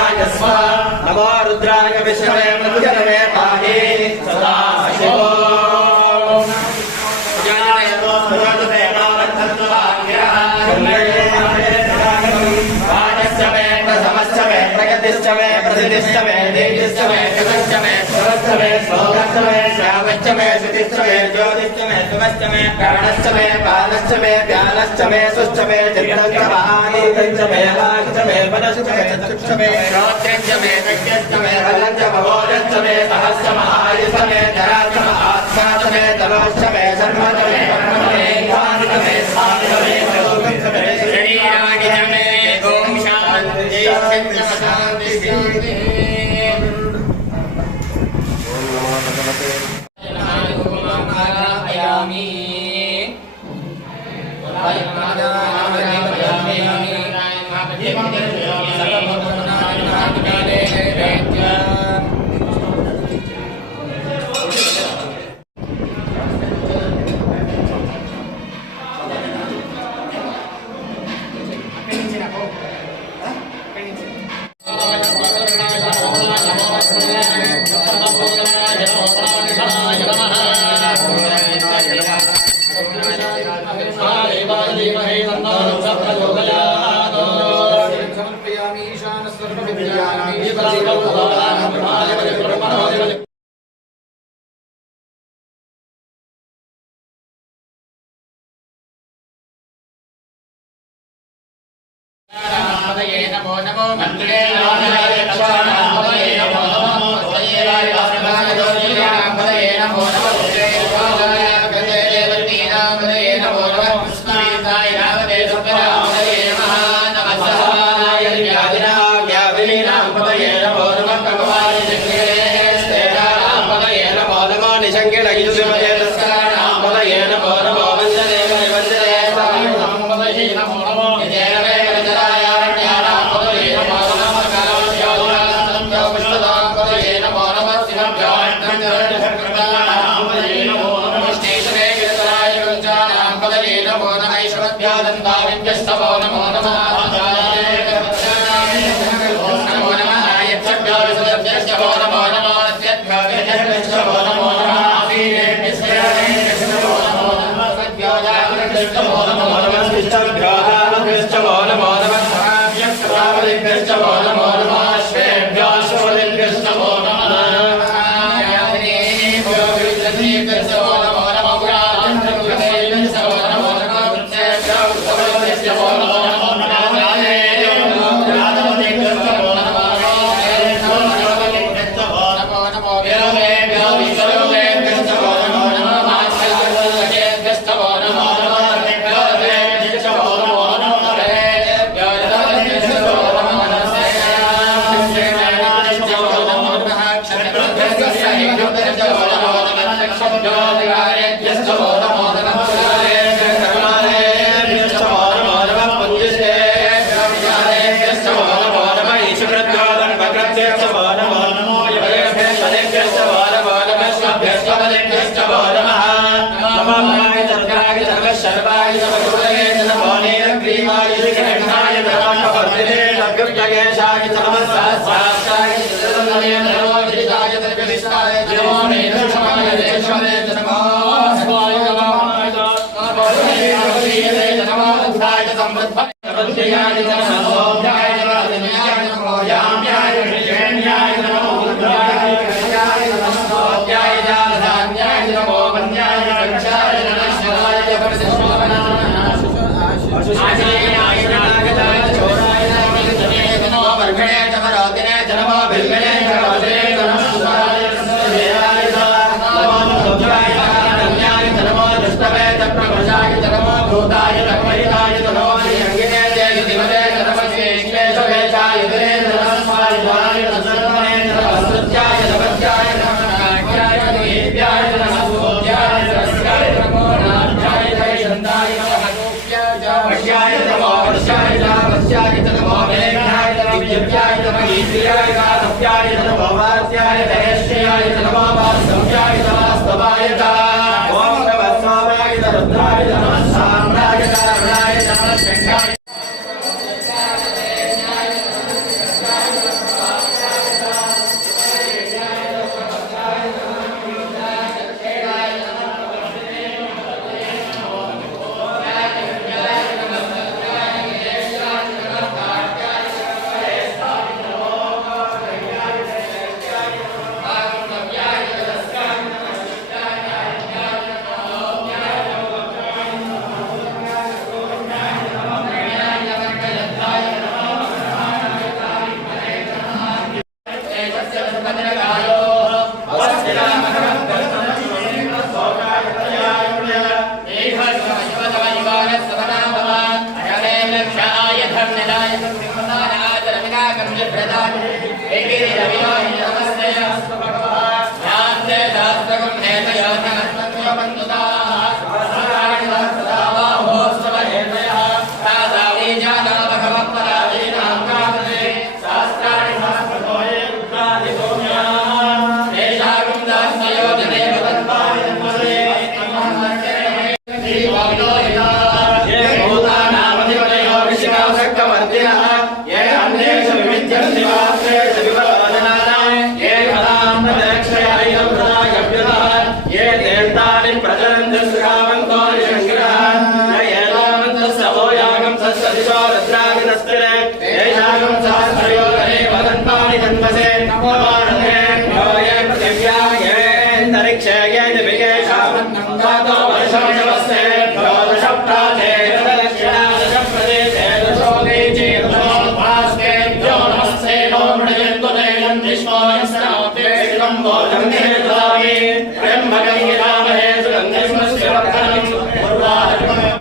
नमो रुद्राय विष्णवे मृत्युवे पाहि सदा शिवो ज्ञानयतो सर्वते नावर्थन्तु भाग्यः वाणस्य मे प्रथमस्य मे प्रगतिश्च मे प्रतिष्ठश्च मे तेजश्च मे जगश्च मे सर्वश्च मे श्लोकश्च मे श्रावश्च मे श्रुतिश्च मे ज्योतिश्च मे शिवश्च मे प्राणश्च मे पालश्च मे व्यानश्च मे सुश्च मे चित्तश्च महानीतश्च मे वाक्श्च मे मनश्च मे चक्षुश्च मे श्रोत्रश्च मे यज्ञश्च मे बलश्च महोदश्च मे सहस्र महायुष मे धराश्च महात्माश्च मे तलोश्च मे सर्वश्च मे ध्यानश्च मे स्वामिश्च मे लोकश्च मे शरीराणि च मे ॐ शान्ति शान्ति शान्ति। नमो नमो मंत्रे Namo समृद्ध्याय नमो ध्याय नमो याम्याय विषेण्याय नमो रुद्राय विषयाय नमो ध्याय जालधान्याय नमो वन्याय वृक्षाय नमः शराय आशीनाय नागदाय चोराय नमो वर्गणे चमरोदिने नमो बिल्गणे चमरोदिने नमः सुराय देवाय नमो ध्याय रम्याय नमो दुष्टवे प्रभजाय नमो भूताय नमोहिताय नमो अंगिने जय दिवदे नमः श्रीश्वेशवेशाय दिने नमः स्वाहाय नमः नमस्त्याय नमस्त्याय नमः नाट्याय देव्याय नमः भूत्याय रस्याय नमो नाट्याय जयन्ताय नमः वश्याय नमो वश्याय नमो मेघाय नमो दिव्याय नमो ईन्द्रियाय नमः नमो वास्याय दहेश्याय नमो वास्तव्याय नमः स्तवाय ओम नमस्वाय रुद्राय नमः साम्राय कारणाय नमः शंखाय Hey,